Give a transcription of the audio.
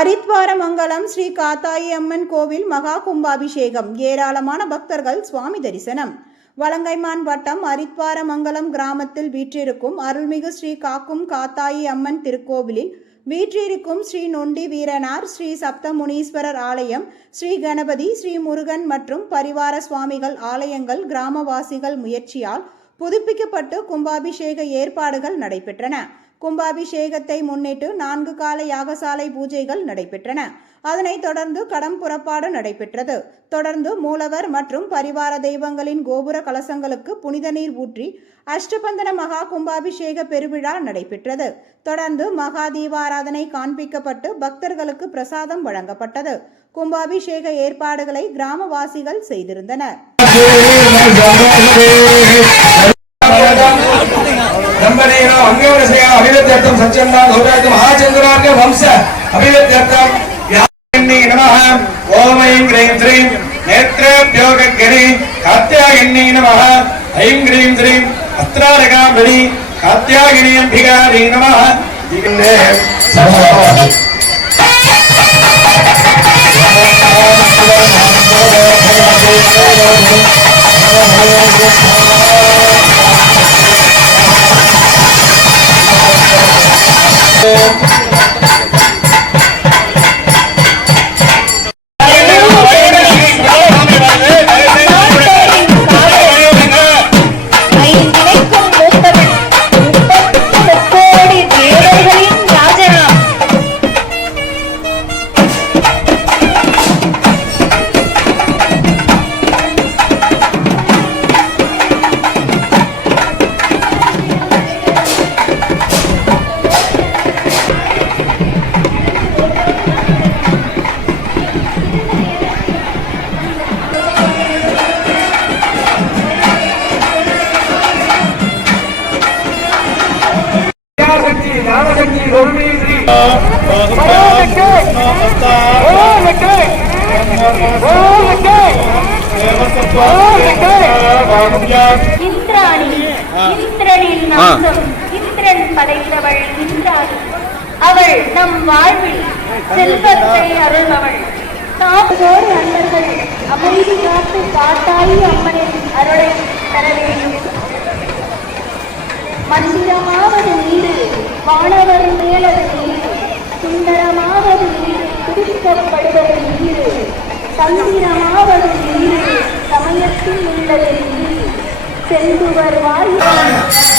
ஹரித்வாரமங்கலம் ஸ்ரீ காத்தாயி அம்மன் கோவில் மகா கும்பாபிஷேகம். ஏராளமான பக்தர்கள் சுவாமி தரிசனம். வலங்கைமான் வட்டம் அரித்வாரமங்கலம் கிராமத்தில் வீற்றிருக்கும் அருள்மிகு ஸ்ரீ காக்கும் காத்தாயி அம்மன் திருக்கோவிலில் வீற்றிருக்கும் ஸ்ரீ நொண்டி வீரனார் ஸ்ரீ சப்தமுனீஸ்வரர் ஆலயம் ஸ்ரீ கணபதி ஸ்ரீ முருகன் மற்றும் பரிவார சுவாமிகள் ஆலயங்கள் கிராமவாசிகள் முயற்சியால் புதுப்பிக்கப்பட்டு கும்பாபிஷேக ஏற்பாடுகள் நடைபெற்றன. கும்பாபிஷேகத்தை முன்னிட்டு நான்கு கால யாகசாலை பூஜைகள் நடைபெற்றன. அதனைத் தொடர்ந்து கடம் புறப்பாடு நடைபெற்றது. தொடர்ந்து மூலவர் மற்றும் பரிவார தெய்வங்களின் கோபுர கலசங்களுக்கு புனித நீர் ஊற்றி அஷ்டபந்தன மகா கும்பாபிஷேக பெருவிழா நடைபெற்றது. தொடர்ந்து மகா தீபாராதனை காண்பிக்கப்பட்டு பக்தர்களுக்கு பிரசாதம் வழங்கப்பட்டது. கும்பாபிஷேக ஏற்பாடுகளை கிராமவாசிகள் செய்திருந்தனர். ಅಂಗವ್ಯಸಯ ಅಭಿವ್ಯಕ್ತ್ಯರ್ಥಂ ಸತ್ಯನ್ನಾಂ ಘೋಷಾಯಿತು ಮಹಾಚಂದ್ರಮಾರ್ಗ ವಂಶ ಅಭಿವ್ಯಕ್ತ್ಯರ್ಥಂ ನಮಃ ಓಂ ಐಂ ಗ್ರೀಂ ಶ್ರೀಂ ನೇತ್ರಾಭ್ಯೋಗಣಿ ಕಾತ್ಯಾಗಿಣ್ಣಿ ನಮಃ ಐಂ ಗ್ರೀಂ ಶ್ರೀಂ ಅಸ್ತ್ರಾರಗಾಂಬಡಿ ಕಾತ್ಯಾಗಿಣಿ ಅಂಬಿಗಾರಿ ನಮಃ Thank you. அவள் நம் வாழ்வில் செல்வத்தை அருள்பவள் நாற்பதோடு அன்பர்கள் அமைதி காத்து காத்தாயி அம்மனின் அருளை தர வேண்டும். மந்திரமாவது நீரு வானவர் மேலது நீரு சுந்தரமாவது நீரு நீரு சந்திரமாவது நீரு சமயத்தில் உள்ளது நீர் செல்லுவர் வாயில்